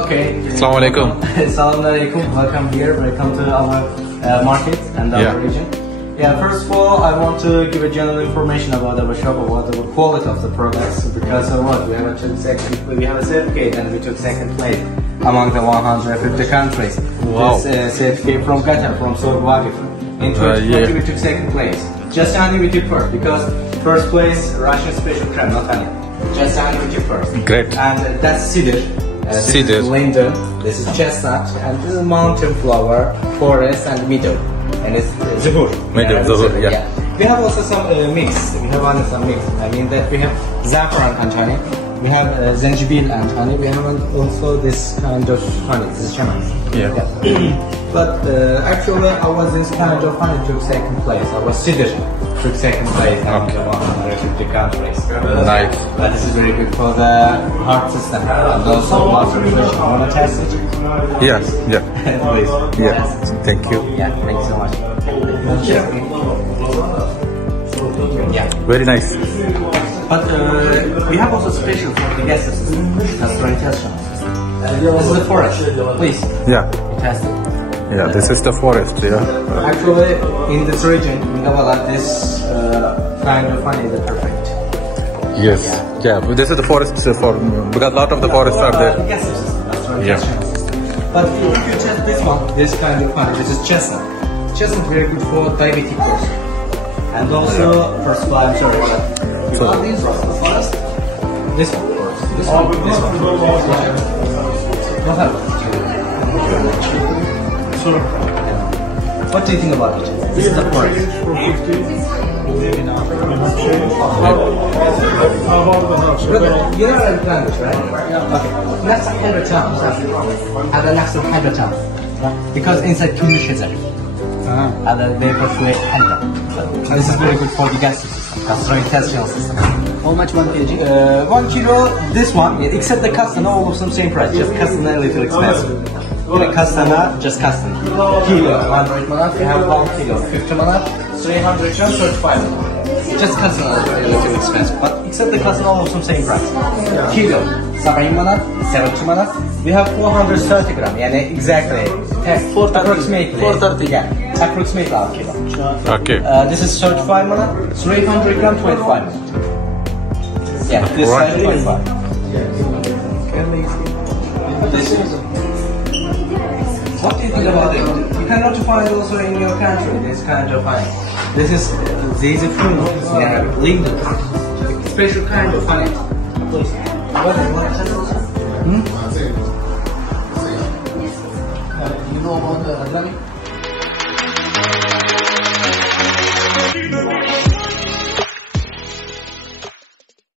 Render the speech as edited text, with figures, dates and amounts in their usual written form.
Okay. Assalamu alaikum. Salam alaikum. Welcome here. Welcome to our market and our region. Yeah, first of all, I want to give a general information about our shop, about the quality of the products, because of what we have a certificate and we took second place among the 150 countries. Wow. This certificate from Qatar, from Saudi Arabia. In 2020 we took second place. Just honey we took first, because first place Russian special creme, not honey. Just honey we took first. Great. And that's cedar. This is linden, this is chestnut, and this is mountain flower, forest, and meadow. And it's zuhur. Yeah. We have also some mix. We have some mix. I mean that we have saffron and honey. We have zanjabil and honey. We have also this kind of honey. This is chaman. Yeah. But actually, I was this kind of honey took second place. I was cedar took second place among the 150 countries. Nice. But this is very good for the heart system and also blood circulation. Want to test it? Yeah. Please. Yeah. Thank you. Yeah. Thank you so much. Yeah. Very nice. But we have also special for the gas system. Gastrointestinal system. This is the forest. Please. Yeah. Test it. Yeah. This is the forest. Yeah. Actually, in this region, in Nevada, this kind of honey is perfect. Yes. Yeah. But this is the forest for because a lot of the forests are there. Gas system. Yeah. But if you test this one, this kind of honey, this is chestnut. Chestnut is very good for diabetic person. And also, first of all, I'm sorry, but you want these first? This one first. This one. What happened? So, what do you think about it? This is the forest. You know how to plant it, right? Okay. Next 100 times. And the next 100 times. Because inside too much sugar. And then they prefer halal. This is very good for the gastric system, gastrointestinal system. How much 1 kg? 1 kilo, this one, except the custana, all of them same price. Just custana a little expensive. Custana, just custana. Kilo, 100 manat, we have 1 kilo, 50 manat, 300 grams, 35 manat. Just custana a little expensive, but except the custana, all of them same price. Kilo, 70 manat, 70 manat. We have 430 grams, yani exactly. Approximately. 430. Yeah, approximately 1 kilo. Okay. This is 35 manat, 300 grams, 25 manat. Yeah, this Right. side 25. This is. What do you think about it? You cannot find also in your country this kind of honey. This is these are fruit. Yeah, linden. Special kind of honey. What is also? You know about the Adlani?